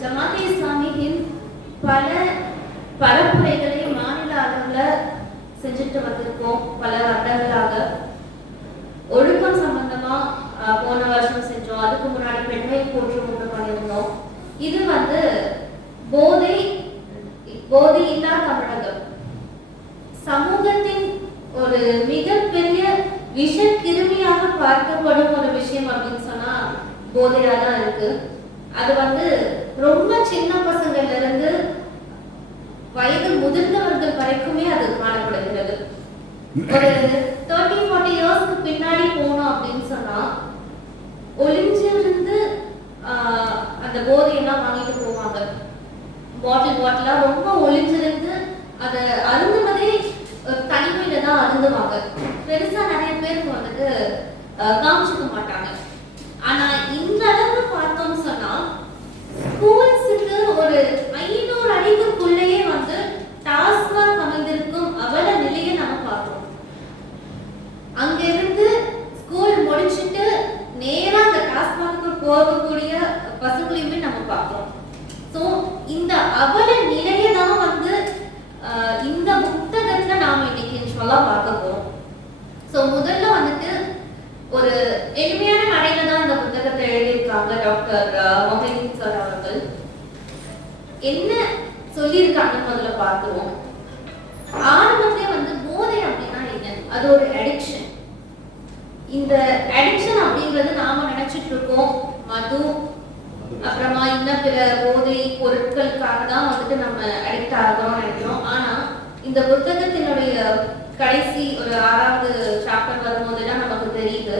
ஜமாத் இஸ்லாமியின் பல பரப்புரைகளை மாநில அளவில் செஞ்சுட்டு வந்திருக்கோம். பல வருடங்களாக ஒழுக்கம் சம்பந்தமா போன வருஷம் செஞ்சோம். அதுக்கு முன்னாடி பெண்மை போற்று ஒன்று பண்ணியிருந்தோம். இது போதை இல்லா தமிழகம் சமூகத்தின் ஒரு மிகப்பெரிய விஷ கிருமியாக பார்க்கப்படும் ஒரு விஷயம் அப்படின்னு சொன்னா போதையா தான் இருக்கு. அது ரொம்ப சின்ன பசங்கள்ல இருந்து வயது முதிர்ந்தவர்கள் வரைக்குமே அது காணப்படுகிறது. ஒரு 30-40 இயர்ஸ்க்கு பின்னாடி போனோம் அப்படின்னு சொன்னா ஒளிஞ்சிருந்து அந்த போதையெல்லாம் வாங்கிட்டு போவாங்க. பாட்டிலா ரொம்ப ஒளிஞ்சிருந்து அதை அருந்துவதே தனிமையில தான் அருந்துவாங்க. பெருசா நிறைய பேருக்கு காமிச்சுக்க மாட்டாங்க. ஆனா இந்த அளவு பார்த்தோம்னு சொன்னா ஸ்கூல்ஸுக்கு ஒரு 500 அடிக்குள்ளேயே டாஸ்மாக் அமைந்திருக்கும் அவல நிலையை நம்ம பார்க்கிறோம். அங்க இருந்து ஸ்கூல் முடிச்சுட்டு நேரா அந்த டாஸ்மாக்கு போகக்கூடிய பசங்களையுமே நம்ம பார்க்கிறோம். ஸோ இந்த அவல நிலையை தான் இந்த புத்தகத்துல நாம இன்னைக்கு இன்ஷால்லா பார்க்க போறோம். ஸோ முதல்ல ஒரு எளிமையான நடையில தான் இந்த புத்தகத்தை எழுதியிருக்காங்க டாக்டர் மொஹிதீன் சார் அவர்கள். என்ன சொல்லியிருக்காங்கன்னு முதல்ல பார்த்துருவோம். ஆரம்பத்திலே போதை அப்படின்னா என்ன? அது ஒரு அடிக்ஷன். இந்த அடிக்ஷன் அப்படிங்கிறது நாம நினைச்சிட்டு இருக்கோம் மது அப்புறமா இன்னும் பிற போதை பொருட்களுக்காக தான் நம்ம அடிக்ட் ஆகிறோம்னு நினைக்கிறோம். ஆனா இந்த புத்தகத்தினுடைய கடைசி ஒரு 6வது சாப்டர் வரும்போதுதான் நமக்கு தெரியுது,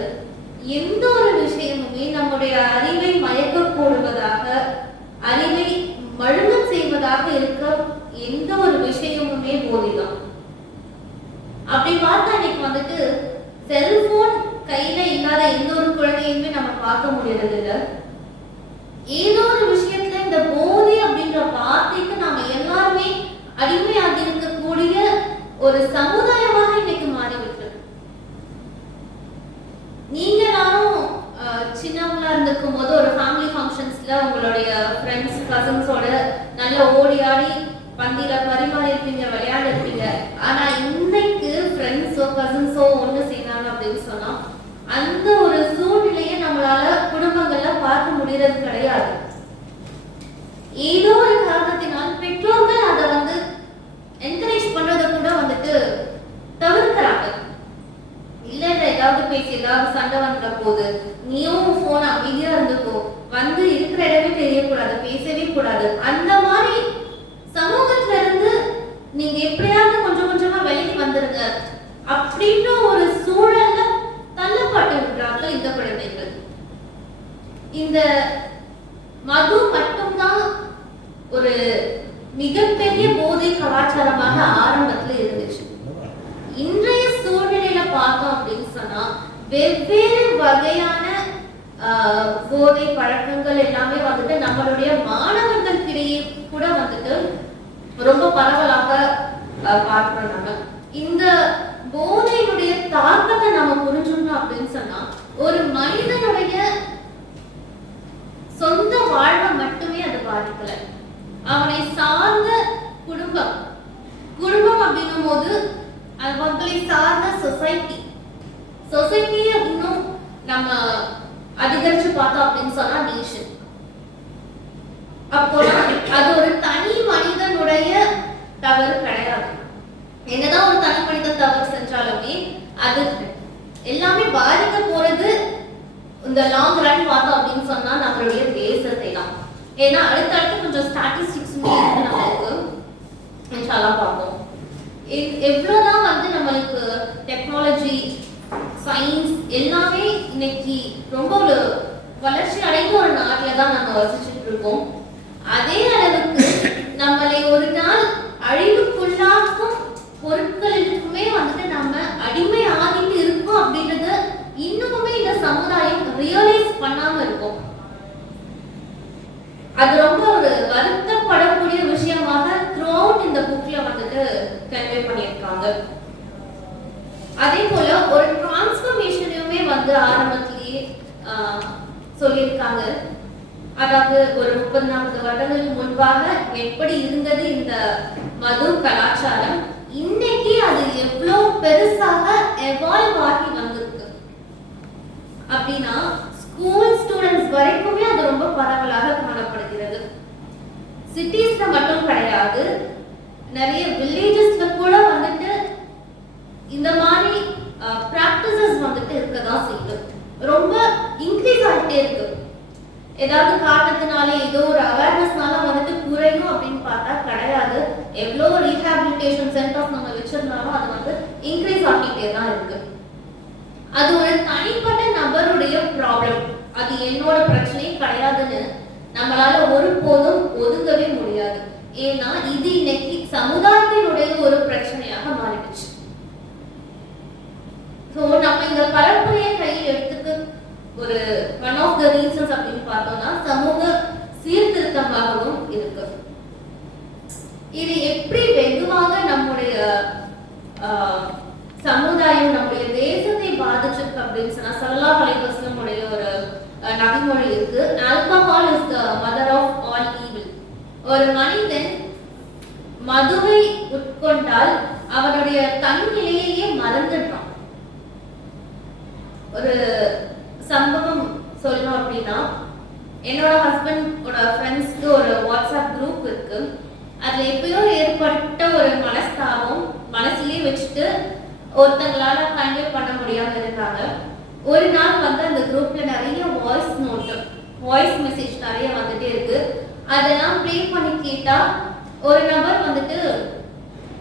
எந்த ஒரு விஷயமுமே நம்முடைய அறிவை மயக்க போடுவதாக, அறிவை மழுங்க செய்வதாக இருக்க எந்த ஒரு விஷயமுமே போதைதான். அப்படி பார்த்தா இன்னைக்கு செல்போன் கையில இல்லாத எந்த ஒரு குழந்தையுமே நம்ம பார்க்க முடியறது இல்லை. ஏதோ ஒரு விஷயத்துல இந்த போதை அப்படின்ற வார்த்தைக்கு நாம எல்லாருமே அடிமையாகி இருக்கக்கூடிய ஒரு சமுதாயமாக இன்னைக்கு மாறிவிட்டு. நீங்க நானும் சின்னவங்களா இருந்திருக்கும் போது ஒரு ஃபேமிலி ஃபங்க்ஷன்ஸ்ல உங்களுடைய ஃப்ரெண்ட்ஸ் கசின்ஸோட நல்லா ஓடி ஆடி பந்தியில பரிமாறி இருப்பீங்க, விளையாடி இருப்பீங்க. ஆனா இன்னைக்கு ஃப்ரெண்ட்ஸோ கசின்ஸோ ஒண்ணு செய்யறாங்க அப்படின்னு சொன்னா அந்த ஒரு சூழ்நிலையை நம்மளால குடும்பங்கள்ல பார்க்க முடியறது கிடையாது. ஏதோ ஒரு காரணத்தினால் பெற்றோர்கள் அதை என்கரேஜ் பண்றத கூட தவிர்க்கிறாங்க. இல்ல ஏதாவது பேசி ஏதாவது சண்டை வந்துட போது நீயும் போன அமைதியா இருந்துக்கோ, இருக்கிற இடமே தெரியக்கூடாது, பேசவே கூடாது. அந்த மாதிரி சமூகத்துல இருந்து நீங்க எப்படியாவது கொஞ்சம் கொஞ்சமா விலகி வந்துருங்க அப்படின்ற ஒரு சூழல்ல தள்ளப்பட்டு இருக்கிறார்கள் இந்த குழந்தைகள். இந்த மது மட்டும்தான் ஒரு மிகப்பெரிய போதை கலாச்சாரமாக ஆரம்பத்துல இருந்துச்சு. இன்றைய சூழ்நிலையில பார்த்தோம் அப்படின்னு சொன்னா வெவ்வேறு வகையான போதை பழக்கங்கள் எல்லாமே நம்மளுடைய மாணவர்களுக்கிடையே கூட ரொம்ப பரவலாக பார்க்கிறோம். நம்ம இந்த போதையினுடைய தாக்கத்தை நாம புரிஞ்சுக்கணும் அப்படின்னு சொன்னா ஒரு மனிதனுடைய சொந்த வாழ்வை மட்டுமே அது பாதிக்கல, அவனை சார்ந்த குடும்பம் அப்படின்னும் போது மக்களை சார்ந்த சொசைட்டியை இன்னும் நம்ம அதிகரிச்சு பார்த்தோம் அப்படின்னு சொன்னா நேஷன். அப்போ அது ஒரு தனி மனிதனுடைய தவறு கிடையாது. என்னதான் ஒரு தனி மனிதன் தவறு செஞ்சாலுமே அது எல்லாமே பாதிக்க போறது இந்த லாங் ரன் பார்த்தோம் அப்படின்னு சொன்னா நம்மளுடைய தேசத்தை தான். ஏன்னா அடுத்தடுத்து கொஞ்சம் ஸ்டாட்டிஸ்டிக்ஸ் நம்மளுக்கு இன்ஷால்லா பார்ப்போம். எவ்வளவுதான் நம்மளுக்கு டெக்னாலஜி சயின்ஸ் எல்லாமே இன்னைக்கு ரொம்ப ஒரு வளர்ச்சி அடைந்த ஒரு நாட்டில தான் நம்ம வசிச்சுட்டு இருக்கோம். அதே அளவுக்கு நம்மளை ஒரு நாள் அழிவுக்குள்ளாக்கும் பொருட்களுக்குமே நம்ம அடிமை ஆகிட்டு இருக்கோம் அப்படின்றத இன்னுமே இந்த சமுதாயம் ரியலைஸ் பண்ணாம இருக்கும். அது ரொம்ப ஒரு வருத்தப்படக்கூடிய விஷயமாக த்ரூ அவுட் இந்த புக்ல கன்வே பண்ணியிருக்காங்க. அதே போல ஒரு டிரான்ஸ்ஃபர்மேஷனையுமே ஆரம்பத்திலேயே சொல்லியிருக்காங்க. அதாவது ஒரு 30-40 வருடங்களுக்கு முன்பாக எப்படி இருந்தது இந்த மது கலாச்சாரம், இன்னைக்கு அது எவ்வளவு பெருசாக எவால்வ் ஆகி வந்திருக்கு அப்படின்னா ஸ்கூல் ஸ்டூடெண்ட்ஸ் வரைக்குமே அது ரொம்ப பரவலாக காணப்படுகிறது. சிட்டிஸ்ல மட்டும் கிடையாது, நிறைய வில்லேஜஸ்ல கூட வந்துட்டு இந்த மாதிரி பிராக்டிசஸ் வந்துட்டு இருக்கதான் செய்யுது. ரொம்ப இன்க்ரீஸ் ஆகிட்டே இருக்கு. ஏதாவது காரணத்தினால ஏதோ ஒரு அவேர்னஸ்னால வந்துட்டு குறையும் அப்படின்னு பார்த்தா கிடையாது. எவ்வளோ ரீஹாபிலிட்டேஷன் சென்டர்ஸ் நம்ம வச்சிருந்தாலும் அது வந்து இன்க்ரீஸ் ஆகிட்டே தான் இருக்கு. அது ஒரு தனிப்பட்ட நபருடைய ப்ராப்ளம், அது என்னோட பிரச்சனையே கிடையாதுன்னு நம்மளால ஒருபோதும் ஒதுங்கவே முடியாது. ஏன்னா இது இன்னைக்கு சமுதாயத்தினுடைய ஒரு பிரச்சனையாக மாறிடுச்சு. ஸோ நம்ம இந்த பரப்புரையை கையில் எடுத்துக்க ஒரு ஒன் ஆஃப் த ரீசன்ஸ் அப்படின்னு பார்த்தோம்னா சமூக சீர்திருத்தமாகவும் இருக்கு. இது எப்படி வெகுவாக நம்முடைய சமுதாயம் நம்முடைய தேசத்தை பாதிச்சிருக்கு அப்படின்னு சொன்னா ஸல்லல்லாஹு அலைஹி வஸல்லம் உடைய ஒரு நபிமொழி இருக்கு, alcohol is the mother of all evil. ஒரு மனிதன் மதுவை உட்கொண்டால் அவனுடைய தன்னிலையே மறந்துடுறான். ஒரு சம்பவம் சொல்லணும் அப்படின்னா, என்னோட ஹஸ்பண்டோட ஃப்ரெண்ட்ஸ்க்கு ஒரு வாட்ஸ்அப் குரூப் இருக்கு. அதுல எப்பயோ ஏற்பட்ட ஒரு மனஸ்தாபம் மனசுலயே வச்சுட்டு ஒருத்தங்களால கன்வே பண்ண முடியாம இருந்தாங்க. ஒரு நாள் வந்து அந்த குரூப்ல நிறைய வாய்ஸ் மெசேஜ் நிறைய வந்துட்டே இருக்கு. அதெல்லாம் ப்ளே பண்ணி கேட்டா ஒரு நபர் வந்துட்டு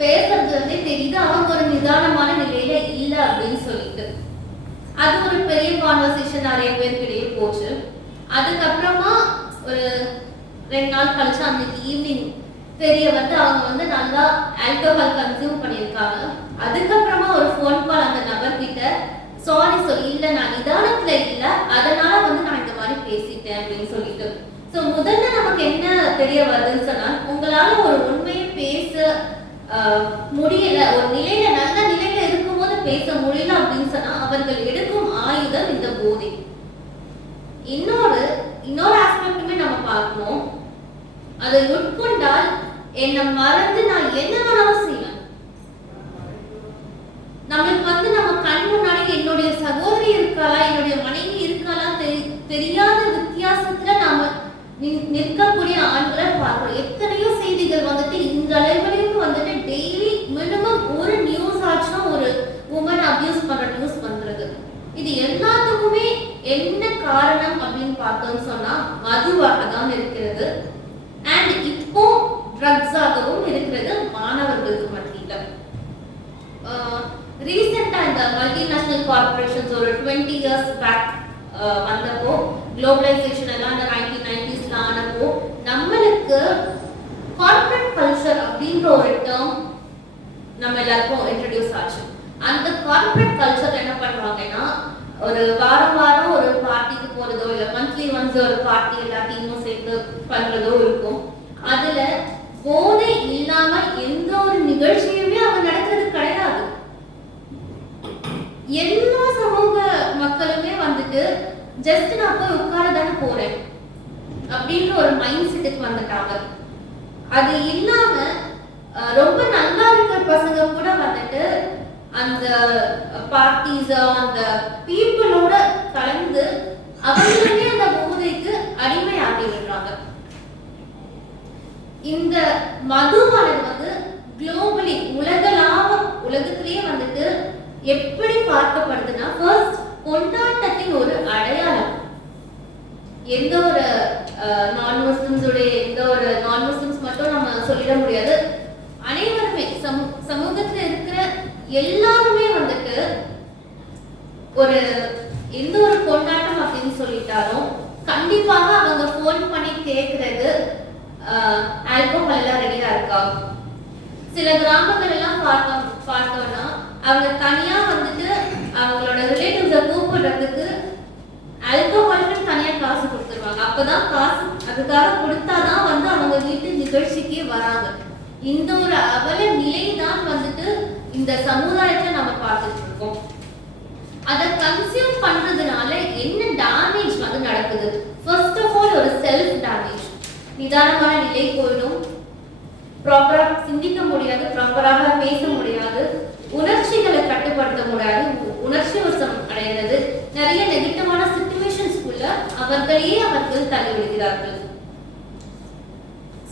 பேசுறது வந்து தெரியுது அவங்க ஒரு நிதானமான நிலையில இல்ல அப்படின்னு சொல்லிட்டு. அது ஒரு பெரிய கான்வர்சேஷன் நிறைய பேருக்கிடையே போச்சு. அதுக்கப்புறமா ஒரு 2 நாள் கழிச்சு அன்னைக்கு ஈவினிங் தெரிய வந்து அவங்க வந்து நல்லா ஆல்கஹால் கன்சியூம் பண்ணியிருக்காங்க. அதுக்கப்புறமா ஒரு ஃபோன் கால் அந்த நபர் கிட்ட சாரி சொல்லி, இல்ல நான் நிதானத்துல இல்ல, அதனால வந்து நான் இந்த மாதிரி பேசிட்டேன் அப்படின்னு சொல்லிட்டு. ஸோ முதல்ல நமக்கு என்ன தெரிய வருதுன்னு சொன்னா, உங்களால ஒரு உண்மையை பேச முடியல, ஒரு நிலையில நல்ல நிலையில இருக்கும்போது பேச முடியல அப்படின்னு சொன்னா அவர்கள் எடுக்கும் ஆயுதம் இந்த போதை. இன்னொரு ஆஸ்பெக்டுமே நம்ம பார்க்கணும். அதை உட்கொண்டால் என்னை மறந்து நான் என்ன வேணாலும் செய்வேன். நம்மளுக்கு வந்து நம்ம கண் முன்னாடி என்னுடைய சகோதரி இருக்காளா, என்னுடைய மனைவி இருக்காளா தெரியாத வித்தியாசத்துல நாம நிற்கக்கூடிய ஆண்களை பார்க்கிறோம். எத்தனையோ செய்திகள் வந்துட்டு இந்த அளவுலையும் வந்துட்டு டெய்லி மினிமம் ஒரு நியூஸ் ஆச்சுன்னா ஒரு உமன் அபியூஸ் பண்ற நியூஸ் பண்றது. இது எல்லாத்துக்குமே என்ன காரணம் அப்படின்னு பார்த்தோம்னு சொன்னா மதுவாக தான் இருக்கிறது. அண்ட் இப்போ ட்ரக்ஸாகவும் இருக்கிறது மாணவர்களுக்கு மத்தியில. ரீசெண்டா இந்த மல்டிநேஷனல் கார்பரேஷன்ஸ் ஒரு 20 இயர்ஸ் பேக் வந்தப்போ, குளோபலைசேஷன் எல்லாம் இந்த 1990s ஆனப்போ நம்மளுக்கு கார்ப்பரேட் கல்ச்சர் அப்படின்ற ஒரு டேர்ம் நம்ம எல்லாருக்கும் இன்ட்ரடியூஸ் ஆச்சு. அந்த கார்ப்பரேட் கல்ச்சர் என்ன பண்ணுவாங்கன்னா, ஒரு வாரம் ஒரு பார்ட்டிக்கு போறதோ இல்ல மந்த்லி ஒன்ஸ் ஒரு பார்ட்டி எல்லா டீமும் சேர்த்து பண்றதோ இருக்கும். அதுல போதை இல்லாம எந்த ஒரு நிகழ்ச்சியுமே அவங்க நடக்கிறது கிடையாது. எல்லா சமூக மக்களுமே வந்துட்டு ஜஸ்ட் நான் போய் உட்காரதானே போறேன் அப்படின்ற ஒரு மைண்ட் செட்டுக்கு வந்துட்டாங்க. அது இல்லாம ரொம்ப நல்லா இருக்கிற பசங்க கூட வந்துட்டு அந்த பார்ட்டிஸ் அந்த பீப்புளோட கலந்து அவங்களுமே அந்த போதைக்கு அடிமையாகி விடுறாங்க. இந்த மதுவானது வந்து குளோபலி உலகத்திலேயே வந்துட்டு எப்படி பார்க்கப்படுதுன்னா, ஃபர்ஸ்ட் கொண்டாட்டத்தின் ஒரு அடையாளம். எந்த ஒரு நான் முஸ்லிம்ஸ் மட்டும் நம்ம சொல்லிட முடியாது. அனைவருமே சமூகத்துல இருக்கிற எல்லாருமே வந்துட்டு ஒரு எந்த ஒரு கொண்டாட்டம் அப்படின்னு சொல்லிட்டாலும் கண்டிப்பாக அவங்க போன் பண்ணி கேட்கறது ஆல்கோஹால் எல்லாம் ரெடியா இருக்கா. சில கிராமங்கள் எல்லாம் பார்த்தோம்னா அவங்க தனியா வந்துட்டு அவங்களோட ரிலேட்டிவ்ஸை கூப்பிடுறதுக்கு ஆல்கோஹாலுக்கு தனியா காசு கொடுத்துருவாங்க. அப்பதான் காசு அதுக்காக கொடுத்தாதான் வந்து அவங்க வீட்டு நிகழ்ச்சிக்கே வராங்க. இந்த ஒரு அவல நிலை தான் வந்துட்டு இந்த சமுதாயத்தை நம்ம பார்த்துட்டு இருக்கோம். அதை கன்சியூம் பண்றதுனால என்ன டேமேஜ் வந்து நடக்குது? ஃபர்ஸ்ட் ஆஃப் ஆல் ஒரு செல்ஃப் டேமேஜ், நிதானமான நிலை போயிடும், ப்ராப்பராக சிந்திக்க முடியாது, ப்ராப்பராக பேச முடியாது, உணர்ச்சிகளை கட்டுப்படுத்த முடியாது, உணர்ச்சி வசம் அடைகிறது, நிறைய நெகட்டிவான சிச்சுவேஷன்ஸ்குள்ள அவர்கள் தள்ளிவிடுகிறார்கள்.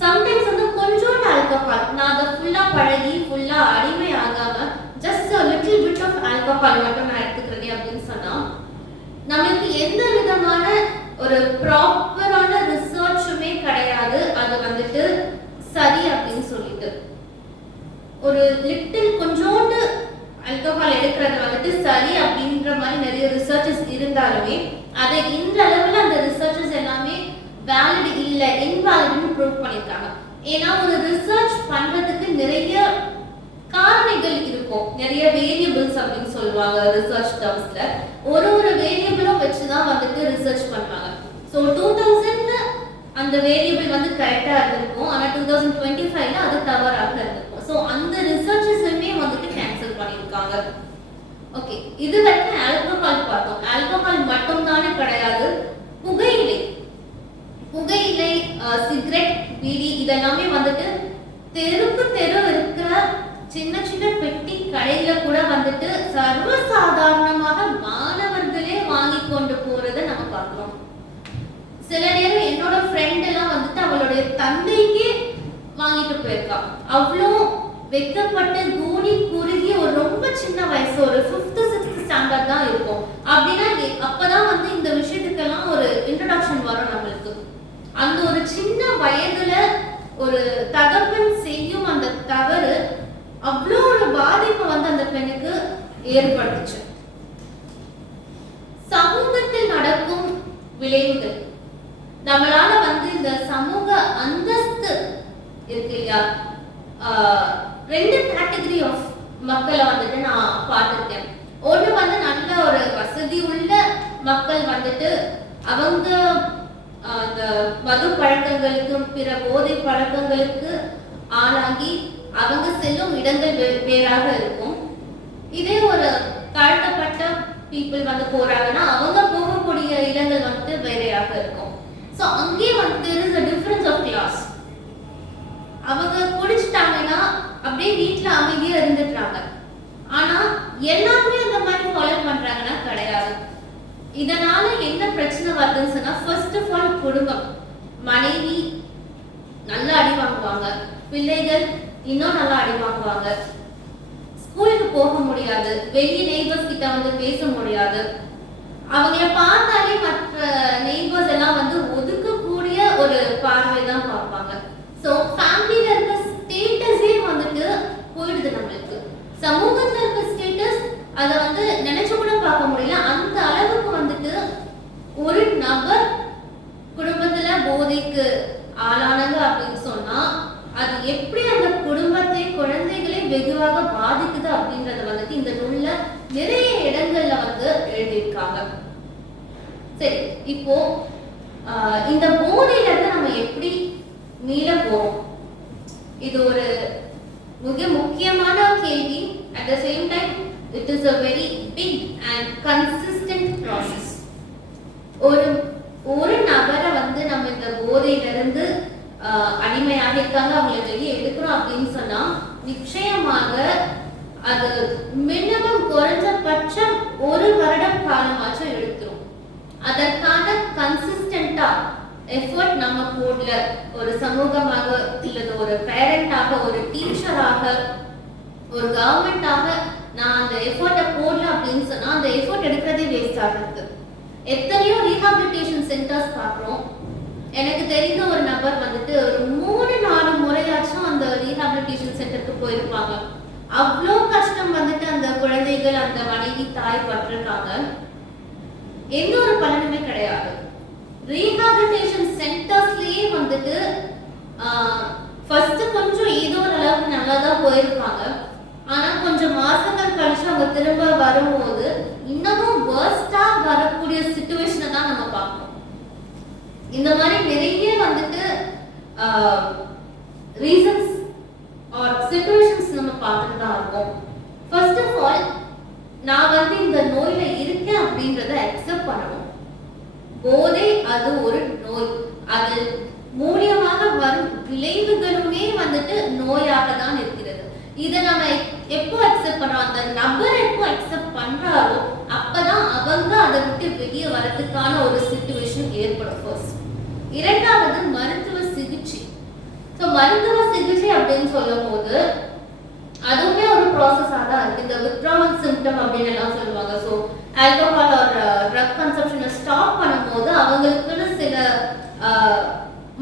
சம்டைம்ஸ் வந்து கொஞ்சம் ஆல்கஹால், நான் அதை ஃபுல்லா பழகி ஃபுல்லா அடிமை ஆகாம just a little bit of alcohol மட்டும் நான் எடுத்துக்கிறேன் அப்படின்னு சொன்னா நம்மளுக்கு எந்த விதமான ஒரு ப்ராப்பரான ரிசர்ச்சுமே கிடையாது. அது வந்துட்டு சரி அப்படின்னு சொல்லிட்டு ஒரு லிட்டில் கொஞ்சோண்டு ஆல்கஹால் எடுக்கிறது வந்துட்டு சரி அப்படின்ற மாதிரி நிறைய ரிசர்ச்சஸ் இருந்தாலுமே அதை இந்த அளவில் அந்த ரிசர்ச்சஸ் எல்லாமே வேலிட் இல்ல, இன்வாலிட்னு ப்ரூவ் பண்ணிருக்காங்க. ஏன்னா ஒரு ரிசர்ச் பண்றதுக்கு நிறைய காரணிகள் இருக்கும், நிறைய வேரியபிள்ஸ் அப்படின்னு சொல்லுவாங்க ரிசர்ச் டர்ம்ஸ்ல. ஒரு வேரியபிளும் வச்சுதான் வந்துட்டு ரிசர்ச் பண்ணுவாங்க. ஸோ 2000 அந்த வேரியபிள் வந்து கரெக்டா இருந்திருக்கும், ஆனா 2025 அது தவறாக இருந்திருக்கும். ஸோ அந்த ரிசர்ச்சஸுமே வந்துட்டு கேன்சல் பண்ணியிருக்காங்க. ஓகே, இது வரைக்கும் ஆல்கஹால் பார்த்தோம். ஆல்கஹால் மட்டும் தானே கிடையாது, புகையிலை, சிகரெட், பீடி இதெல்லாமே வந்துட்டு தெருவு இருக்கிற சின்ன சின்ன பெட்டி கடையில கூட வந்துட்டு சர்வசாதாரணமாக மாணவர்களே வாங்கி கொண்டு போறதை நம்ம பார்க்கிறோம். சில நேரம் என்னோட ஃப்ரெண்ட் எல்லாம் வந்துட்டு அவளுடைய தந்தைக்கே வாங்கிட்டு போயிருக்கா. அவ்வளோ வெக்கப்பட்டு கூனி குறுகி ஒரு ரொம்ப சின்ன வயசு, ஒரு 5th 6th ஸ்டாண்டர்ட் தான் இருக்கும். அப்படின்னா அப்பதான் வந்து இந்த விஷயத்துக்கெல்லாம் ஒரு இன்ட்ரோடக்ஷன் வரும் நம்மளுக்கு. அந்த ஒரு சின்ன வயதுல ஒரு தகப்பன் செய்யும் அந்த தவறு அவ்வளோ ஒரு பாதிப்பை வந்து அந்த பெண்ணுக்கு ஏற்படுத்துச்சு. சமூகத்தில் நடக்கும் விளைவுகள், நம்மளால வந்து இந்த சமூக அந்தஸ்து இருக்கு இல்லையா, 2 கேட்டகரி ஆஃப் மக்களை வந்துட்டு நான் பார்த்திருக்கேன். ஒண்ணு வந்து நல்ல ஒரு வசதி உள்ள மக்கள் வந்துட்டு அவங்க அந்த மது பழக்கங்களுக்கு பிற போதை பழக்கங்களுக்கு ஆளாகி அவங்க செல்லும் இடங்கள் வேறாக இருக்கும். இதே ஒரு தாழ்த்தப்பட்ட பீப்புள் வந்து போறாங்கன்னா அவங்க போகக்கூடிய இடங்கள் வந்துட்டு வேறையாக இருக்கும். ஸோ அங்கே வந்து there is a difference of class. அவங்க குடிச்சிட்டாங்கன்னா அப்படியே வீட்டுல அமைதியா இருந்துட்டாங்க. ஆனா எல்லாருமே அந்த மாதிரி ஃபாலோ பண்றாங்கன்னா கிடையாது. இதனால என்ன பிரச்சனை வருதுன்னு சொன்னா, ஃபர்ஸ்ட் ஆஃப் ஆல் குடும்பம், மனைவி நல்லா அடி வாங்குவாங்க, பிள்ளைகள் இன்னும் நல்லா அடி வாங்குவாங்க, ஸ்கூலுக்கு போக முடியாது, வெளியே நெய்பர்ஸ் கிட்ட வந்து பேச முடியாது, அவங்கள பார்த்தாலே மற்ற நெய்பர்ஸ் எல்லாம் வந்து ஒதுக்கக்கூடிய ஒரு பார்வை தான் பார்ப்பாங்க. ஸோ ஃபேமிலியில இருக்க ஸ்டேட்டஸே வந்துட்டு போயிடுது நம்மளுக்கு. சமூகத்துல இருக்க ஸ்டேட்டஸ் அதை வந்து நினைச்சு கூட பார்க்க முடியல. அந்த அளவுக்கு வந்துட்டு ஒரு நபர் குடும்பத்துல போதைக்கு ஆளானாங்க அப்படின்னு சொன்னா அது எப்படி அந்த குடும்பத்தை, குழந்தைகளை வெகுவாக பாதிக்குது அப்படின்றத வந்துட்டு இந்த நூல்ல நிறைய இடங்கள்ல வந்து எழுதியிருக்காங்க. சரி, இப்போ இந்த போதையில இருந்து நம்ம எப்படி மீள போறோம்? இது ஒரு மிக முக்கியமான கேள்வி. At the same time, it is a very big and consistent process. ஒரு நபரை வந்து நம்ம இந்த போதையில இருந்து அடிமையாக இருக்காங்க, அவங்களை வெளியே எடுக்கிறோம் அப்படின்னு சொன்னா நிச்சயமாக அது மினிமம் குறைஞ்சபட்சம் 1 வருடம் காலமாச்சும் எடுத்துரும். அதற்கான கன்சிஸ்டன்டா எஃபர்ட் நம்ம போடல, ஒரு சமூகமாக இல்லது ஒரு பேரண்டாக, ஒரு டீச்சராக, ஒரு கவர்மெண்டாக நான் அந்த எஃபர்ட்டை போடல அப்படின்னு சொன்னா அந்த எஃபர்ட் எடுக்கிறதே வேஸ்ட் ஆகுது. எத்தனையோ ரீஹாபிலிட்டேஷன் சென்டர்ஸ் பார்க்குறோம். எனக்கு தெரிந்த ஒரு நபர் வந்துட்டு ஒரு 3-4 முறையாச்சும் அந்த ரீஹாபிலிட்டேஷன் சென்டருக்கு போயிருப்பாங்க. அவ்வளோ கஷ்டம் வந்துட்டு அந்த குழந்தைகள், அந்த மனைவி, தாய் பட்டிருக்காங்க. எந்த ஒரு பலனுமே கிடையாது. ரீஹாபிலிட்டேஷன் சென்டர்ஸ்லயே வந்துட்டு ஃபர்ஸ்ட் கொஞ்சம் ஏதோ ஒரு அளவுக்கு நல்லா தான் போயிருப்பாங்க. ஆனா கொஞ்சம் மாசங்கள் கழிச்சு அவங்க திரும்ப வரும்போது இன்னமும் வர்ஸ்டா வரக்கூடிய சிச்சுவேஷனை தான் நம்ம பார்க்கணும். இந்த மாதிரி நிறைய வந்துட்டு ரீசன்ஸ் ஆர் சிச்சுவேஷன்ஸ் நம்ம பார்த்துட்டு தான் இருக்கோம். ஃபர்ஸ்ட் ஆஃப் ஆல் நான் வந்து இந்த நோயில இருக்கேன் அப்படின்றத அக்செப்ட் பண்ணணும். போதை அது ஒரு நோய். அது மூலியமாக வரும் விளைவுகளுமே வந்துட்டு நோயாக தான் இருக்கிறது. இதை நம்ம எப்போ அக்செப்ட் பண்றோம், அந்த நபர் எப்போ அக்செப்ட் பண்றாரோ அப்பதான் அவங்க அதை விட்டு வெளியே வரதுக்கான ஒரு சிச்சுவேஷன் ஏற்படும். ஃபர்ஸ்ட். இரண்டாவது மருத்துவ சிகிச்சை. ஸோ மருத்துவ சிகிச்சை அப்படின்னு சொல்லும் போது அதுவுமே ஒரு ப்ராசஸாக தான் இருக்கு. இந்த வித்ட்ராவல் சிம்டம் அப்படின்னு எல்லாம் சொல்லுவாங்க. ஸோ ஆல்கஹால் ஒரு ட்ரக் கன்சப்ஷனை ஸ்டாப் பண்ணும்போது அவங்களுக்குன்னு சில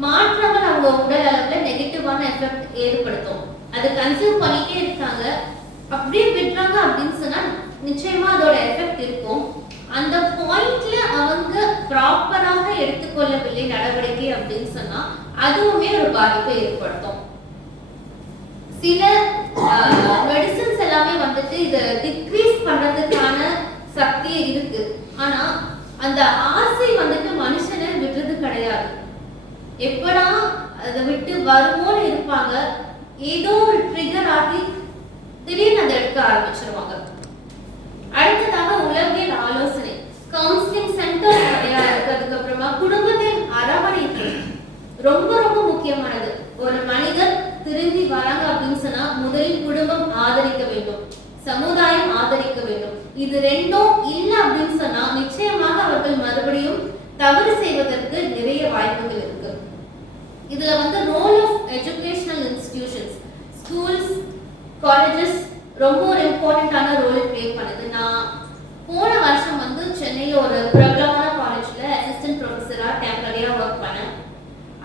மாற்றங்கள் அவங்க உடல் அளவில் நெகட்டிவான எஃபெக்ட் ஏற்படுத்தும். அதை கன்சியூம் பண்ணிட்டே இருக்காங்க, அப்படியே விடுறாங்க அப்படின்னு சொன்னா நிச்சயமா அதோட எஃபெக்ட் இருக்கும். அந்த பாயிண்ட்ல அவங்க ப்ராப்பராக எடுத்துக்கொள்ளவில்லை நடவடிக்கை அப்படின்னு சொன்னா அதுவுமே ஒரு பாதிப்பை ஏற்படுத்தும். சில மெடிசன்ஸ் எல்லாமே வந்துட்டு இதை டிக்ரீஸ் பண்றதுக்கான சக்தி இருக்கு. ஆனா அந்த ஆசை வந்துட்டு மனுஷனை விடுறது கிடையாது. எப்படா அதை விட்டு வருவோன்னு இருப்பாங்க, ஏதோ ஒரு ட்ரிகர் ஆகி திடீர்னு அதை எடுக்க ஆரம்பிச்சிருவாங்க. அடுத்ததாக உளவியல் ஆலோசனை, கவுன்சிலிங் சென்டர் நிறையா இருக்கு. அதுக்கப்புறமா குடும்பத்தின் அரவணைப்பு ரொம்ப ரொம்ப முக்கியமானது. ஒரு மனிதர் திரும்பி வராங்க அப்படின்னு சொன்னா முதலில் குடும்பம் ஆதரிக்க வேண்டும், சமுதாயம் ஆதரிக்க வேண்டும். இது ரெண்டும் இல்லை அப்படின்னு சொன்னா நிச்சயமாக அவர்கள் மறுபடியும் தவறு செய்வதற்கு நிறைய வாய்ப்புகள் இருக்கு. இதுல வந்து role of educational institutions, schools, colleges ரொம்ப ஒரு இம்பார்ட்டன்டான ரோல் பிளே பண்ணுது. நான் போன வருஷம் வந்து சென்னையில் ஒரு பிரபலமான காலேஜ்ல அசிஸ்டன்ட் ப்ரொஃபஸரா டெம்பரரியா ஒர்க் பண்ணேன்.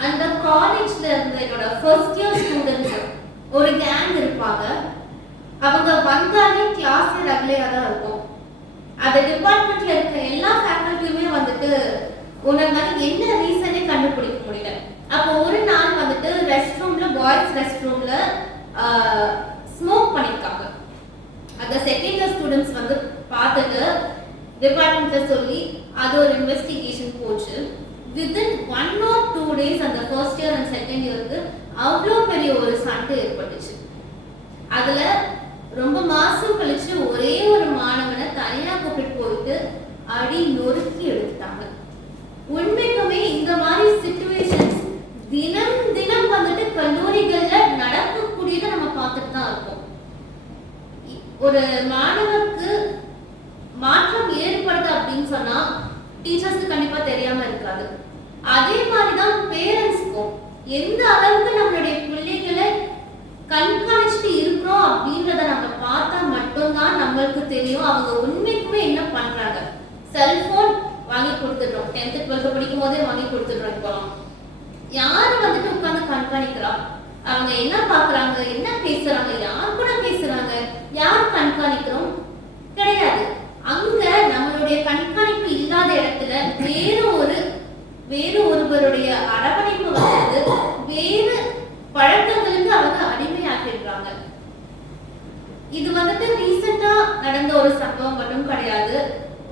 அந்த காலேஜ்ல இருந்த என்னோட ஃபர்ஸ்ட் இயர் ஸ்டூடெண்ட்ஸ் ஒரு கேங் இருப்பாங்க. அவங்க வந்தாலே கிளாஸ் ரெகுலரா தான் இருக்கும். அந்த டிபார்ட்மெண்ட்ல இருக்க எல்லா ஃபேக்கல்ட்டியுமே வந்துட்டு உணர்ந்தாலும் என்ன ரீசனே கண்டுபிடிக்க முடியல. அப்போ ஒரு நாள் வந்துட்டு ரெஸ்ட் ரூம்ல, பாய்ஸ் ரெஸ்ட் ரூம்ல ஸ்மோக் பண்ணிருக்காங்க. அந்த செகண்ட் இயர் ஸ்டூடெண்ட்ஸ் வந்து பார்த்துட்டு டிபார்ட்மெண்ட்ல சொல்லி அது ஒரு இன்வெஸ்டிகேஷன் போச்சு. வித்தின் 1 or 2 days அந்த ஃபர்ஸ்ட் இயர் அண்ட் செகண்ட் இயருக்கு அவ்வளோ பெரிய ஒரு சண்டை ஏற்பட்டுச்சு. அதுல ரொம்ப மாசம் கழிச்சு ஒரே ஒரு மாணவனை தனியா கூப்பிட்டு போயிட்டு அடி நொறுக்கி எடுத்துட்டாங்க. உண்மைக்குமே இந்த மாதிரி சிச்சுவேஷன்ஸ் தினம் தினம் வந்துட்டு கல்லூரிகள்ல நடக்கக்கூடியதை நம்ம பார்த்துட்டு தான் இருக்கோம். ஒரு மாணவருக்கு மாற்றம் ஏற்படுது அப்படின்னு சொன்னா டீச்சர்ஸ்க்கு கண்டிப்பா தெரியாம இருக்காது. அதே மாதிரிதான் பேரண்ட்ஸ்க்கும் எந்த அளவுக்கு நம்மளுடைய பிள்ளைகளை கண்காணிச்சுட்டு இருக்கிறோம் அப்படின்றத நம்ம பார்த்தா மட்டும்தான் நம்மளுக்கு தெரியும் அவங்க உண்மைக்குமே என்ன பண்றாங்க. செல்போன் வாங்கி கொடுத்துடுறோம், 10th 12th படிக்கும் போதே வாங்கி கொடுத்துடுறோம். இப்போலாம் யாரு வந்துட்டு உட்கார்ந்து கண்காணிக்கிறா? அவங்க என்ன பாக்குறாங்க, என்ன பேசுறாங்க, யார் கூட பேசுறாங்க, யார் கண்காணிக்கிறோம்? கிடையாது. அங்க நம்மளுடைய கண்காணிப்பு இல்லாத இடத்துல வேறு ஒருவருடைய அரவணைப்பு வந்து வேறு பழக்கங்களுக்கு அவங்க அடிமையாகிடுறாங்க. இது வந்துட்டு ரீசெண்டா நடந்த ஒரு சம்பவம் மட்டும் கிடையாது.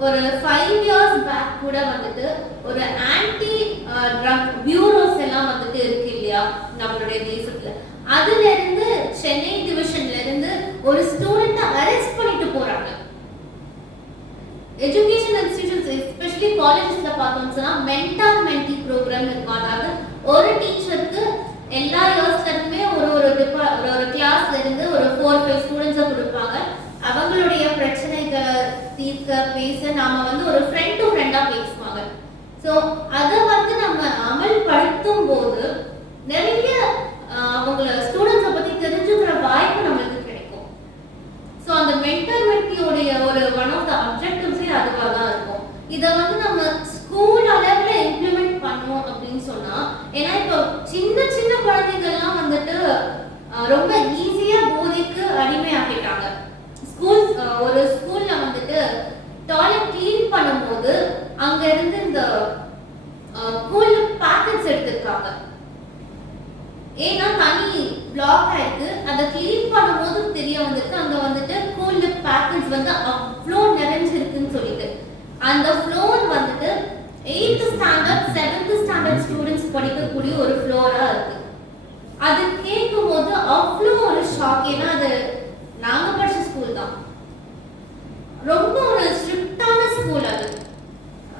ஒரு 5 years பேக் கூட வந்துட்டு ஒரு ஆன்டி ட்ரக் பியூரோஸ் எல்லாம் வந்துட்டு இருக்கு இல்லையா நம்மளுடைய தேசத்துல. அதுல இருந்து சென்னை டிவிஷன்ல இருந்து ஒரு ஸ்டூடெண்ட்டை அரெஸ்ட் பண்ணிட்டு போறாங்க. எஜுகேஷன் இன்ஸ்டிடியூஷன்ஸ் எஸ்பெஷலி காலேஜஸ்ல பார்த்தோம்னா மென்டார் மென்டி ப்ரோக்ராம் இருக்கும். அதாவது ஒரு டீச்சருக்கு எல்லா இயர்ஸ்ல இருந்துமே ஒரு கிளாஸ்ல இருந்து ஒரு 4-5 ஸ்டூடெண்ட்ஸை கொடுப்பாங்க. அவங்களுடைய பிரச்சனைகளை தீர்க்க பேச நாம வந்து ஒரு ஃப்ரெண்ட் டு ஃப்ரெண்டா பேசுவாங்க. ஸோ அதை வந்து நம்ம அமல்படுத்தும் போது நிறைய அவங்கள ஸ்டூடெண்ட்ஸை பத்தி தெரிஞ்சுக்கிற வாய்ப்பு நம்மளுக்கு கிடைக்கும். ஸோ அந்த மென்டர் மென்டியோடைய ஒரு ஒன் ஆஃப் த அப்ஜெக்டிவ்ஸே அதுவாக தான் இருக்கும். இதை வந்து நம்ம ஸ்கூல் அளவுல இம்ப்ளிமெண்ட் பண்ணுவோம் அப்படின்னு சொன்னா, ஏன்னா இப்போ சின்ன சின்ன குழந்தைகள்லாம் வந்துட்டு ரொம்ப ஈஸியா போதைக்கு அடிமையாகிட்டாங்க. ஒரு ஸ்கூல்ல வந்துட்டு டாய்லெட் கிளீன் பண்ணும்போது அங்க இருந்து இந்த கூல் பாக்கெட்ஸ் எடுத்திருக்காங்க. ஏன்னா தனி பிளாக் ஆயிருக்கு, அதை கிளீன் பண்ணும்போது தெரிய வந்திருக்கு அங்க வந்துட்டு கூல் பாக்கெட்ஸ் வந்து அவ்வளோ நிறைஞ்சிருக்குன்னு சொல்லிட்டு. அந்த ஃப்ளோர் வந்துட்டு 8th standard 7th standard students படிக்கக்கூடிய ஒரு ஃப்ளோரா இருக்கு. அது கேட்கும் போது அவ்வளோ ஒரு ஷாக். ஏன்னா அது நாங்க படிச்ச ஸ்கூல் தான், ரொம்ப ஒரு ஸ்ட்ரிக்டான ஸ்கூல். அது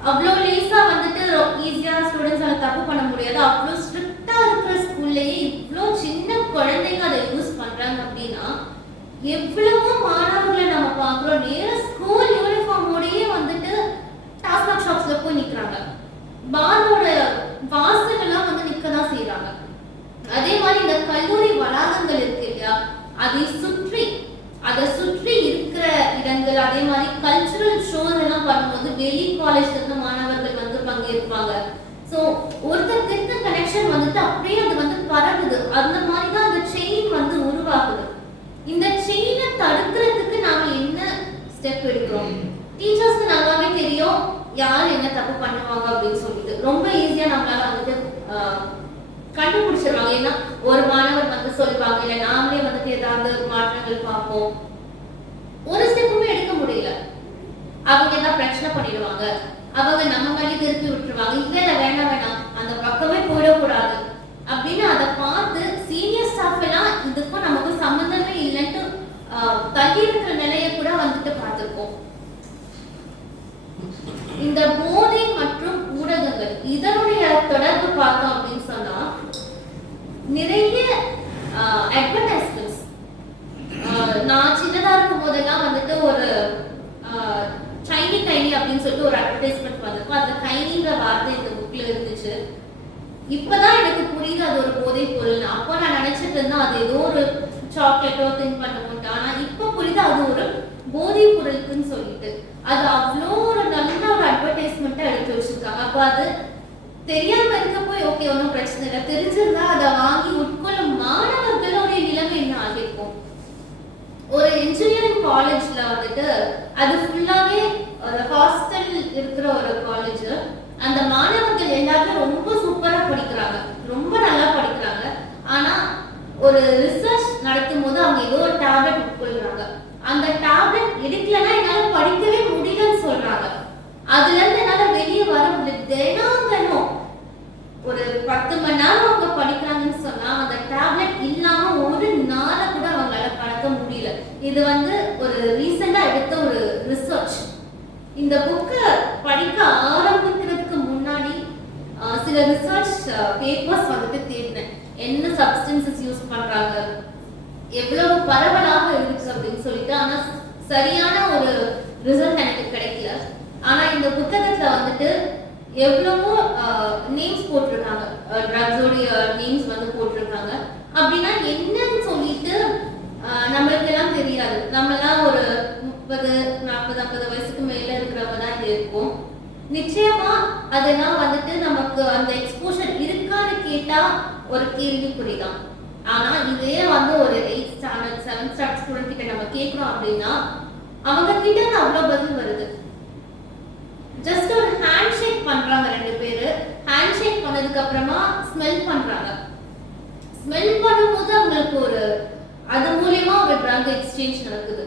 அவ்வளோ லேசா வந்துட்டு எவ்வளவோ மாணவர்களை நம்ம பார்க்கிறோம், நேர ஸ்கூல் யூனிஃபார்மோடயே வந்துட்டு டாஸ்மாக் ஷாப்ஸ்ல போய் நிக்கிறாங்க, பாரோட வாசலெல்லாம் வந்து நிக்கதான் செய்யறாங்க. அதே மாதிரி இந்த கல்லூரி வளாகங்கள் இருக்கு இல்லையா, அதை சுற்றி இருக்கிற இடங்கள், அதே மாதிரி கல்ச்சுரல் ஷோஸ் எல்லாம் பண்ணும்போது வெளி காலேஜ்ல இருந்து மாணவர்கள் வந்து பங்கேற்பாங்க. ஸோ ஒருத்தருக்கு இருக்க கனெக்ஷன் வந்துட்டு அப்படியே அது வந்து பரவுது. அந்த மாதிரி தான் அந்த செயின் வந்து உருவாகுது. இந்த செயினை தடுக்கிறதுக்கு நாம என்ன ஸ்டெப் எடுக்கிறோம்? டீச்சர்ஸ்க்கு நல்லாவே தெரியும் யார் என்ன தப்பு பண்ணுவாங்க அப்படின்னு சொல்லிட்டு ரொம்ப ஈஸியா நம்மளால வந்துட்டு கண்டுபிடிச்சிருவாங்க. ஏன்னா ஒரு மாணவர் வந்து சொல்லுவாங்க, இல்ல நாமளே வந்துட்டு ஏதாவது மாற்றங்கள் பார்ப்போம், ஒரு ஸ்டெப்புமே எடுக்க முடியல. அவங்க ஏதாவது பிரச்சனை பண்ணிடுவாங்க, அவங்க நம்ம மேலே திருப்பி விட்டுருவாங்க, இல்ல வேணாம் அந்த பக்கமே போயிடக்கூடாது அப்படின்னு அதை பார்த்து சீனியர் ஸ்டாஃப் எல்லாம் இதுக்கும் நமக்கு சம்மந்தமே இல்லைன்னு தள்ளி இருக்கிற நிலையை கூட வந்துட்டு பார்த்திருக்கோம். இந்த போதை மற்றும் ஊடகங்கள் இதனுடைய தொடர்பு பார்த்தோம் அப்படின்னு சொன்னா நிறைய அட்வர்டைஸ்மெண்ட்ஸ். நான் சின்னதா இருக்கும் போதெல்லாம் வந்துட்டு ஒரு கைனி அப்படின்னு சொல்லிட்டு ஒரு அட்வர்டைஸ்மெண்ட் வந்திருக்கும். அந்த கைனிங்கிற வார்த்தை இந்த புக்ல இருந்துச்சு. இப்பதான் எனக்கு புரியுது அது ஒரு போதை பொருள். அப்போ நான் நினைச்சிட்டு இருந்தேன் அது ஏதோ ஒரு சாக்லேட்டோ திங்க் பண்ண மாட்டேன். ஆனா இப்ப புரியுது அது ஒரு போதை பொருளுக்குன்னு சொல்லிட்டு. அது அவ்வளோ ஒரு நல்ல ஒரு அட்வர்டைஸ்மெண்ட்டா எடுத்து வச்சிருக்காங்க. அப்போ அது தெரியாம இருக்க போய் ஓகே ஒன்றும் பிரச்சனை இல்லை, தெரிஞ்சிருந்தா அதை வாங்கி உட்கொள்ளும் மாணவர்களுடைய நிலைமை என்ன ஆகிருக்கும்? ஒரு இன்ஜினியரிங் காலேஜ்ல வந்துட்டு அது ஃபுல்லாவே ஒரு ஹாஸ்டல் இருக்கிற ஒரு காலேஜ். அந்த மாணவர்கள் எல்லாருமே ரொம்ப சூப்பரா படிக்கிறாங்க, ரொம்ப நல்லா படிக்கிறாங்க. ஆனா ஒரு ரிசர்ச் நடத்தும் போது அவங்க ஏதோ ஒரு டேப்லெட் உட்கொள்றாங்க. அந்த டேப்லெட் எடுக்கலன்னா என்னால படிக்கவே முடியலன்னு சொல்றாங்க. அதுல இருந்து என்னால வெளியே வர முடியல. தினம் ஒரு 10 மணி நேரம் அவங்க படிக்கிறாங்கன்னு சொன்னா அந்த டேப்லெட் இல்லாம ஒரு நாளை கூட அவங்களால கடக்க முடியல. இது வந்து ஒரு ரீசெண்டா எடுத்த ஒரு ரிசர்ச். இந்த புக்கை படிக்க ஆரம்பிக்கிறதுக்கு முன்னாடி சில ரிசர்ச் பேப்பர்ஸ் வந்துட்டு தேடினேன். என்ன சப்ஸ்டன்சஸ் யூஸ் பண்றாங்க, எவ்வளவு பரவலாக இருக்கு அப்படின்னு சொல்லிட்டு. ஆனா சரியான ஒரு ரிசல்ட் எனக்கு கிடைக்கல. ஆனா இந்த புத்தகத்துல வந்துட்டு எவ்வளவோ நேம்ஸ் போட்டிருக்காங்க, ட்ரக்ஸோடைய நேம்ஸ் வந்து போட்டிருக்காங்க. அப்படின்னா என்னன்னு சொல்லிட்டு நம்மளுக்கு எல்லாம் தெரியாது. நம்மலாம் ஒரு 30, 40, 50 வயசுக்கு மேல இருக்கிறவங்க தான் இருக்கும். நிச்சயமா அதெல்லாம் வந்துட்டு நமக்கு அந்த எக்ஸ்போஷர் இருக்கான்னு கேட்டா ஒரு கேள்விக்குறிதான். ஆனா இதே வந்து ஒரு 8th standard 7th standard student கிட்ட நம்ம கேட்கிறோம் அப்படின்னா அவங்க கிட்ட இருந்து அவ்வளவு பதில் வருது. ஜஸ்ட் ஒரு ஹேண்ட் ஷேக் பண்றாங்க, 2 பேரு ஹேண்ட் ஷேக் பண்ணதுக்கு அப்புறமா ஸ்மெல் பண்றாங்க. ஸ்மெல் பண்ணும்போது அவங்களுக்கு ஒரு அது மூலமா ஒரு ட்ரக் எக்ஸ்சேஞ்ச் நடக்குது.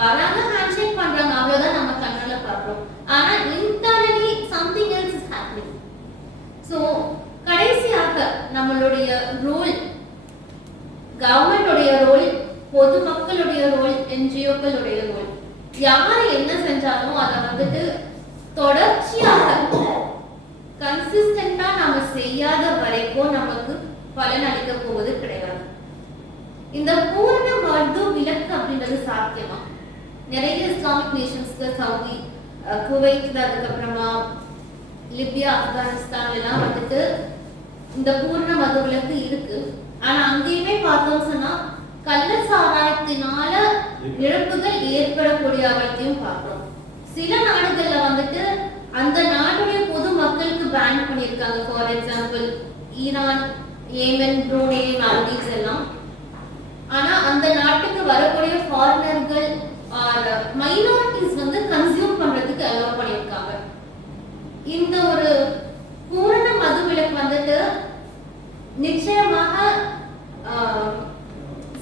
வராங்க, ஹேண்ட் ஷேக் பண்றாங்க, அவ்வளவுதான் நம்ம கண்ணால பார்க்கிறோம். ஆனா internally something else is happening. So கடைசியாக நம்மளுடைய ரோல், கவர்மெண்டோடைய ரோல், பொதுமக்களுடைய ரோல், என்ஜிஓக்களுடைய ரோல், யாரு என்ன செஞ்சாலும் அதை வந்துட்டு தொடர்ச்சியாக கன்சிஸ்டன்டா நாம செய்யாத வரைக்கும் நமக்கு பலன் அளிக்க போவது கிடையாது. இந்த பூர்ண மது விலக்கு அப்படின்றது சாத்தியமா? நிறைய இஸ்லாமிக் நேஷன்ஸ்ல, சவுதி, குவைத், அதுக்கப்புறமா லிபியா, ஆப்கானிஸ்தான் எல்லாம் வந்துட்டு இந்த பூர்ண மது விலக்கு இருக்கு. ஆனா அங்கேயுமே பார்த்தோம் சொன்னா கள்ள சாராயத்தினால இழப்புகள் ஏற்படக்கூடிய அவத்தையும் பார்க்கிறோம். சில நாடுகள்ல வந்துட்டு அந்த நாட்டுடைய பொது மக்களுக்கு பேன் பண்ணியிருக்காங்க. For example Iran, Yemen, Brunei, Maldives எல்லாம். ஆனா அந்த நாட்டுக்கு வரக்கூடிய ஃபாரினர்கள் ஆர் மைனாரிட்டிஸ் வந்து கன்சியூம் பண்றதுக்கு அலோவ் பண்ணியிருக்காங்க. இந்த ஒரு பூரண மது விலக்கு வந்துட்டு நிச்சயமாக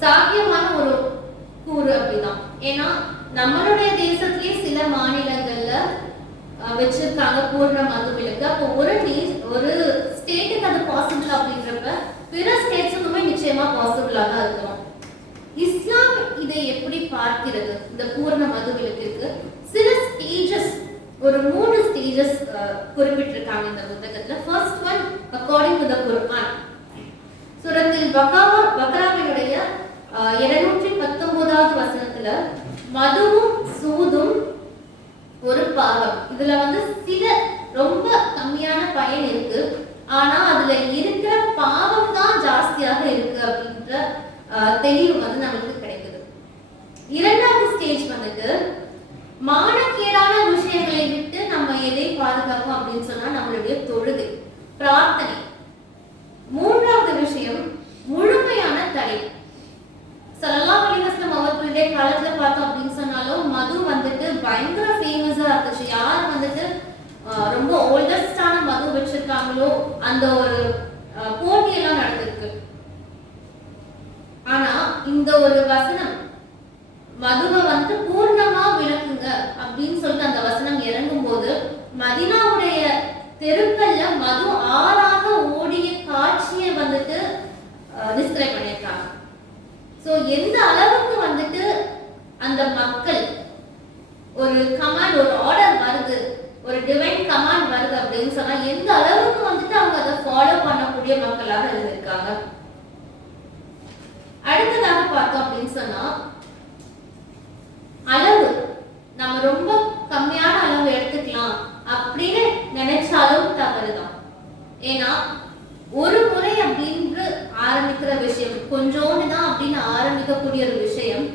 சாத்தியமான ஒரு கூறு அப்படிதான். ஏன்னா நம்மளுடைய தேசத்திலேயே சில மாநிலங்கள்ல வச்சிருக்காங்க பூர்ண மது விலக்கு. அப்போ ஒரு ஸ்டேட்டுக்கு அது பாசிபிள் அப்படின்றப்ப பிற ஸ்டேட்ஸுக்குமே நிச்சயமா பாசிபிளா தான் இருக்கணும். இஸ்லாம் இதை எப்படி பார்க்கிறது? இந்த பூர்ண மது விலக்கிற்கு சில ஸ்டேஜஸ், ஒரு 3 ஸ்டேஜஸ் குறிப்பிட்டிருக்காங்க இந்த புத்தகத்துல. First one according to the Quran. சூரத்துல் பக்ராவினுடைய 219 19வது வசனத்துல மதுவும் சூதும் ஒரு பாவம். இதுல வந்து சில ரொம்ப கம்மியான பயன் இருக்கு, ஆனா அதுல இருக்கிற பாவம் தான் ஜாஸ்தியாக இருக்கு அப்படின்ற தெளிவு வந்து நம்மளுக்கு கிடைக்குது. இரண்டாவது ஸ்டேஜ் வந்துட்டு மானக்கேடான விஷயங்களை விட்டு நம்ம எதை பாதுகாப்போம் அப்படின்னு சொன்னா நம்மளுடைய தொழுகை, பிரார்த்தனை. மூன்றாவது விஷயம் முழுமையான தடை. ஸல்லல்லாஹு அலைஹி வஸல்லம் அவர்களுடைய காலத்துல பார்த்தோம் அப்படின்னு சொன்னாலும் மது வந்துட்டு பயங்கர ஃபேமஸா இருந்துச்சு. யார் வந்துட்டு ரொம்ப ஓல்டஸ்டான மது வச்சிருக்காங்களோ அந்த ஒரு போட்டியெல்லாம் நடந்திருக்கு. ஆனா இந்த ஒரு வசனம் மதுவை வந்து பூர்ணமா விளக்குங்க அப்படின்னு சொல்லிட்டு அந்த வசனம் இறங்கும் போது மதீனாவுடைய தெருக்கள்ல மது ஆறாக ஓடிய காட்சியை வந்துட்டு டிஸ்கிரைப் பண்ணியிருக்காங்க. ஸோ எந்த அளவுக்கு வந்துட்டு அந்த மக்கள் ஒரு கமாண்ட், ஒரு ஆர்டர் வருது, ஒரு டிவைன் கமாண்ட் வருது அப்படின்னு சொன்னா எந்த அளவுக்கு வந்துட்டு அவங்க அதை ஃபாலோ பண்ணக்கூடிய மக்களாக இருந்திருக்காங்க. அடுத்ததாக பார்த்தோம் அப்படின்னு சொன்னா அளவு நம்ம ரொம்ப கம்மியான அளவு எடுத்துக்கலாம் அப்படின்னு நினைச்சாலும் தவறுதான். ஏன்னா ஒரு முறை அப்படின்று ஆரம்பிக்கிற விஷயம், கொஞ்சோன்னு தான் அப்படின்னு ஆரம்பிக்கக்கூடிய ஒரு விஷயம்,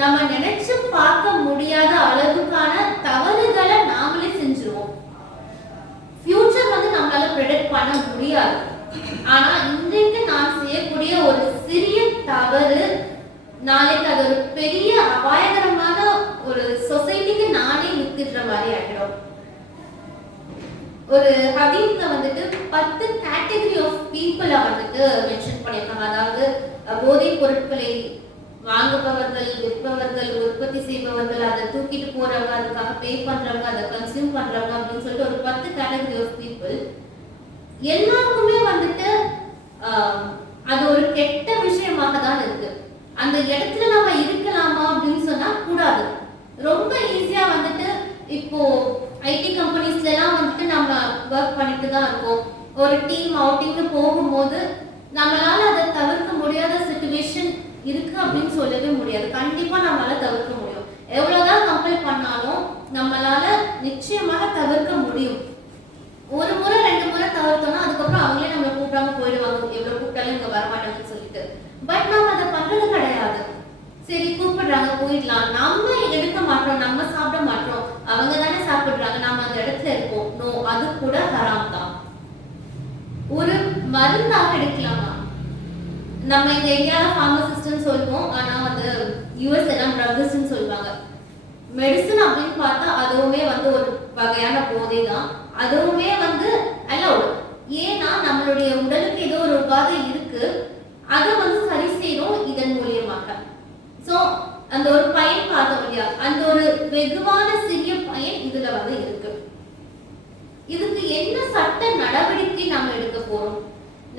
நம்ம நினைச்சு பார்க்க முடியாத அளவுக்கான தவறுகளை நாமளே செஞ்சிருவோம். ஃபியூச்சர் வந்து நம்மளால ப்ரெடிக்ட் பண்ண முடியாது. ஆனா இன்றைக்கு நான் செய்யக்கூடிய ஒரு சிறிய தவறு நாளைக்கு அது ஒரு பெரிய அபாயகரமான ஒரு சொசைட்டிக்கு நானே வித்துடுற மாதிரி ஆகிடும். ஒரு ஹதீஸ்ல வந்துட்டு 10 கேட்டகரி ஆஃப் பீப்புளை வந்துட்டு மென்ஷன் பண்ணியிருக்காங்க. அதாவது போதைப் பொருட்களை வாங்குபவர்கள், விற்பவர்கள், உற்பத்தி செய்பவர்கள், அதை தூக்கிட்டு போறவங்க, அதுக்காக பே பண்றவங்க, அதை கன்சியூம் பண்றவங்க அப்படின்னு சொல்லிட்டு ஒரு 10 கேட்டகரி ஆஃப் பீப்புள். எல்லாருக்குமே வந்துட்டு அது ஒரு கெட்ட விஷயமாக தான் இருக்கு. அந்த இடத்துல நம்ம இருக்கலாமா அப்படின்னு சொன்னா கூடாது. ரொம்ப ஈஸியா வந்துட்டு இப்போ ஐடி கம்பெனிஸ்ல எல்லாம் வந்துட்டு நம்ம ஒர்க் பண்ணிட்டு தான் இருக்கோம். ஒரு டீம் அவுட்டிங்னு போகும்போது நம்மளால அதை தவிர்க்க முடியாத சிச்சுவேஷன் இருக்கு அப்படின்னு சொல்லவே முடியாது. கண்டிப்பா நம்மளால தவிர்க்க முடியும். எவ்வளவுதான் கம்பல் பண்ணாலும் நம்மளால நிச்சயமாக தவிர்க்க முடியும். ஒரு முறை 2 முறை தவிர்த்தோம்னா அதுக்கப்புறம் அவங்களே நம்மளை கூப்பிடாம போயிடுவாங்க, எவ்வளவு கூப்பிட்டாலும் இங்க வரமாட்டாங்கன்னு சொல்லிட்டு. பட் நம்ம அதை பண்றது கிடையாது. சரி கூப்பிடுறாங்க போயிடலாம், நம்ம எடுக்க மாட்டோம், நம்ம சாப்பிட மாட்டோம், அவங்க தானே சாப்பிடுறாங்க, நாம அந்த இடத்துல இருப்போம். நோ, அது கூட ஹராம் தான். ஒரு மருந்தாக எடுக்கலாமா? நம்ம இங்க எங்கேயாவது ஃபார்மசிஸ்ட்னு சொல்லுவோம், ஆனா வந்து யூஎஸ் எல்லாம் ட்ரக்கிஸ்ட்னு சொல்லுவாங்க. மெடிசன் அப்படின்னு பார்த்தா அதுவுமே வந்து ஒரு வகையான போதை தான். அதுவுமே வந்து அலௌட். ஏன்னா நம்மளுடைய உடலுக்கு ஏதோ ஒரு உபாதை இருக்கு, அதை வந்து சரி செய்யணும் இதன் மூலியமாக. சோ அந்த ஒரு பயன் பார்த்தோம் இல்லையா, அந்த ஒரு வெகுவான சிறிய பயன் இதுல வந்து இருக்கு. இதுக்கு என்ன சட்ட நடவடிக்கை நாம எடுக்க போறோம்?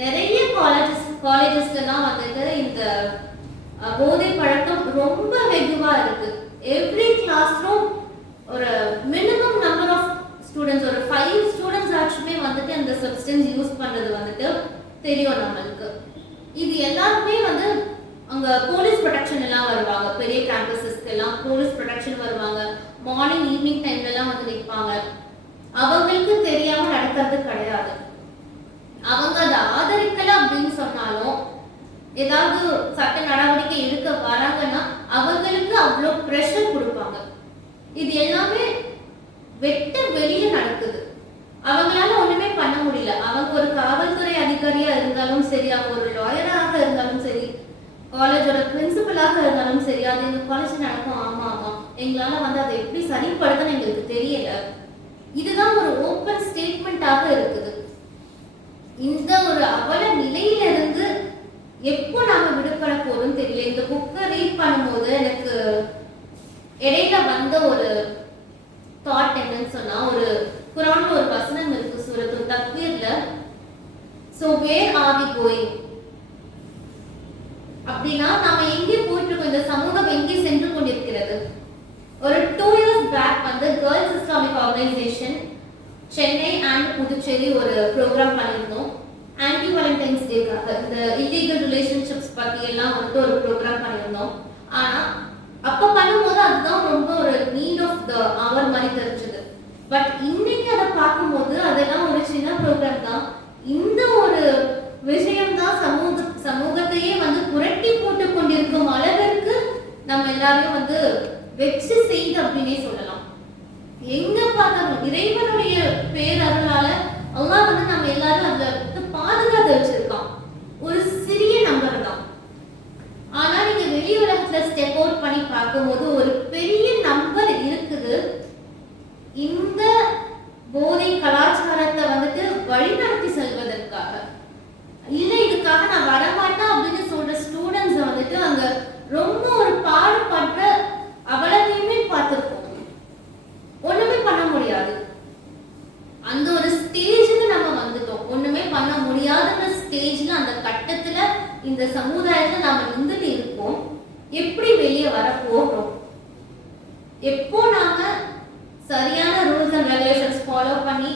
நிறைய காலேஜஸ்ல எல்லாம் வந்துட்டு இந்த போதை பழக்கம் ரொம்ப வெகுவா இருக்கு. எவ்ரி கிளாஸ் ரூம் ஒரு மினிமம் நம்பர் ஆஃப் ஸ்டூடெண்ட்ஸ், ஒரு 5 ஸ்டூடெண்ட்ஸ் ஆக்சுவலி வந்துட்டு அந்த சப்ஸ்டன்ஸ் யூஸ் பண்றது வந்துட்டு தெரியும் நம்மளுக்கு. இது எல்லாருமே வந்து அங்க போலீஸ் ப்ரொடெக்ஷன் எல்லாம் வருவாங்க. பெரிய கேம்பஸஸ்க்கு எல்லாம் போலீஸ் ப்ரொடெக்ஷன் வருவாங்க. மார்னிங் ஈவினிங் டைம்ல எல்லாம் வந்து நிற்பாங்க. அவங்களுக்கு தெரியாம நடக்கிறது கிடையாது. அவங்க அதை ஆதரிக்கல அப்படின்னு சொன்னாலும் ஏதாவது சட்ட நடவடிக்கை எடுக்க வராங்கன்னா அவங்களுக்கு அவ்வளோ ப்ரெஷர் கொடுப்பாங்க. இது எல்லாமே வெட்ட வெளியே நடக்குது. அவங்களால ஒண்ணுமே பண்ண முடியல. அவங்க ஒரு காவல்துறை அதிகாரியா இருந்தாலும் சரி, அவங்க ஒரு லாயராக இருந்தாலும் சரி, காலேஜோட பிரின்சிபலாக இருந்தாலும் சரி, அது எங்க காலேஜ் நடக்கும், ஆமா ஆமா, எங்களால வந்து அதை எப்படி சரிப்படுத்தணும் எங்களுக்கு தெரியல. இதுதான் ஒரு ஓப்பன் ஸ்டேட்மெண்டாக இருக்குது. இந்த ஒரு அவல நிலையில இருந்து எப்போ நாம விடுபட போறோம் தெரியல. இந்த புக்கை ரீட் பண்ணும்போது எனக்கு இடையில வந்த ஒரு தாட் என்னன்னு சொன்னா, ஒரு குர்ஆன்ல ஒரு வசனம் இருக்கு, சூரத்துல் தக்வீர்ல. So where are we going அப்படின்னா நாம எங்கே போயிட்டு இருக்கோம், இந்த சமூகம் எங்கே சென்று கொண்டிருக்கிறது. ஒரு 2 years பேக் வந்து girls Islamic organisation Chennai and Puducherry ஒரு ப்ரோக்ராம் பண்ணியிருந்தோம். ஆன்டி வேலண்டைன்ஸ் டேக்காக இந்த இல்லீகல் ரிலேஷன்ஷிப்ஸ் பத்தி எல்லாம் வந்து ஒரு ப்ரோக்ராம் பண்ணியிருந்தோம். ஆனா பட் இன்னைக்கு அதை பார்க்கும்போது அதெல்லாம் ஒரு சின்ன ப்ரோக்ராம் தான். இந்த ஒரு விஷயம் தான் சமூகத்தையே வந்து புரட்டி போட்டு கொண்டிருக்கும் அளவிற்கு நம்ம எல்லாரையும் வந்து வெச்சு செய்து அப்படின்னே சொல்லலாம். எங்க பார்த்தாலும் இறைவனுடைய பேரருளால அல்லாஹ் வந்து நம்ம எல்லாரும் அதுல பாதுகாத்து வச்சிருக்கான். ஒரு சிறிய நம்பர் தான். ஆனா நீங்க வெளி உலகத்துல ஸ்டெப் அவுட் பண்ணி பார்க்கும்போது ஒரு பெரிய நம்பர் இருக்குது. இந்த போதை கலாச்சாரத்தை வந்துட்டு வழிநடத்தி செல்வதற்காக இல்ல இதுக்காக நான் வரமாட்டேன் அப்படின்னு சொல்ற ஸ்டூடெண்ட்ஸ் வந்துட்டு அங்க ரொம்ப ஒரு பாடுபடுற அவலத்தையுமே பார்த்திருப்போம். ஒண்ணுமே பண்ண முடியாது. அந்த ஒரு ஸ்டேஜுக்கு நம்ம வந்துட்டோம். ஒண்ணுமே பண்ண முடியாத ஸ்டேஜ்ல அந்த கட்டத்துல இந்த சமுதாயத்துல நாம நின்றுட்டு இருக்கோம். எப்படி வெளியே வர போகிறோம்? எப்போ நாம சரியான ரூல்ஸ் அண்ட் ரெகுலேஷன்ஸ் ஃபாலோ பண்ணி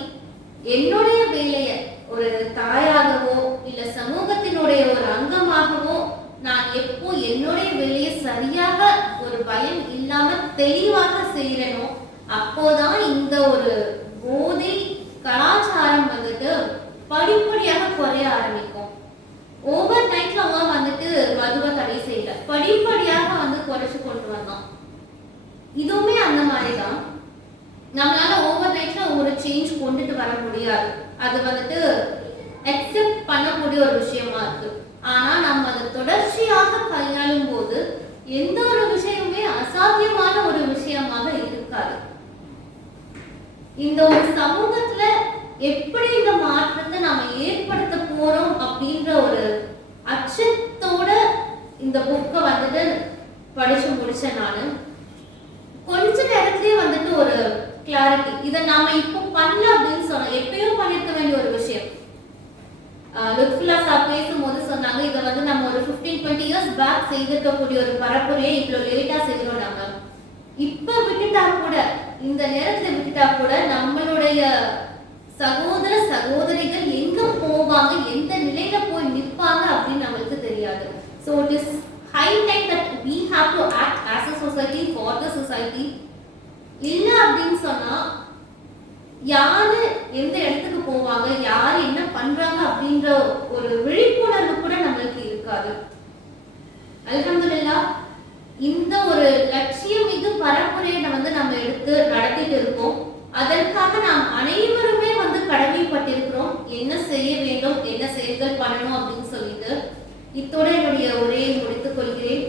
என்னுடைய வேலையை ஒரு தாயாகவோ இல்ல சமூகத்தினுடைய ஒரு அங்கமாகவோ நான் எப்போ என்னுடைய வேலையை சரியாக ஒரு பயம் இல்லாம தெளிவாக செய்யறேனோ அப்போதான் இந்த ஒரு போதை கலாச்சாரம் வந்துட்டு படிப்படியாக குறைய ஆரம்பிக்கும். ஓவர் நைட்ல அவன் வந்துட்டு மதுவை தடை செய்யல, படிப்படியாக வந்து குறைச்சு கொண்டு வந்தான். இதுவுமே அந்த மாதிரிதான். நம்மளால ஓவர் நைட்ல ஒரு சேஞ்ச் கொண்டுட்டு வர முடியாது. அது வந்துட்டு அக்செப்ட் பண்ணக்கூடிய ஒரு விஷயமா இருக்கு. ஆனா நம்ம அதை தொடர்ச்சியாக கையாளும் போது எந்த ஒரு விஷயமுமே அசாத்தியமான ஒரு விஷயமாக இருக்காது. இந்த ஒரு சமூகத்துல எப்படி இந்த மாற்றத்தை நாம ஏற்படுத்த போறோம் அப்படின்ற ஒரு அச்சத்தோட இந்த புக்கை வந்துட்டு படிச்சு முடிச்சேன். நானு கொஞ்ச நேரத்திலேயே வந்துட்டு ஒரு கிளாரிட்டி, இதை நாம இப்போ பண்ணல அப்படின்னு சொன்னோம். எப்பயும் பண்ணிருக்க வேண்டிய ஒரு விஷயம். லுத்ஃபுல்லா சார் பேசும்போது சொன்னாங்க, இதை வந்து நம்ம ஒரு 15-20 இயர்ஸ் பேக் செய்திருக்கக்கூடிய ஒரு பரப்புரையை இவ்வளவு லேட்டா செய்யறோம். நாம இப்ப விட்டுட்டா கூட, இந்த நேரத்துல விட்டுட்டா கூட நம்மளுடைய சகோதர சகோதரிகள் எங்க போவாங்க, எந்த நிலையில போய் நிற்பாங்க அப்படின்னு நம்மளுக்கு தெரியாது. So it is high time that we have to act as a society for the society. இல்ல அப்படின்னு சொன்னா யாரு எந்த இடத்துக்கு போவாங்க, யாரு என்ன பண்றாங்க அப்படின்ற ஒரு விழிப்புணர்வு கூட நம்மளுக்கு இருக்காது. அல்ஹம்துலில்லாஹ் இந்த ஒரு லட்சியம் மிகு பரப்புரையை வந்து நம்ம எடுத்து நடத்திட்டு இருக்கோம். அதற்காக நாம் அனைவருமே வந்து கடமைப்பட்டிருக்கிறோம். என்ன செய்ய வேண்டும், என்ன செயல்கள் பண்ணணும் அப்படின்னு சொல்லிட்டு இத்தோட என்னுடைய உரையை முடித்துக் கொள்கிறேன்.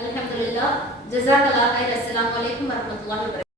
அல்ஹம்துலில்லாஹ். ஜஸாக்கல்லாஹ். அஸ்ஸலாமு அலைக்கும் வரஹ்மத்துல்லாஹி வபரகாத்துஹு.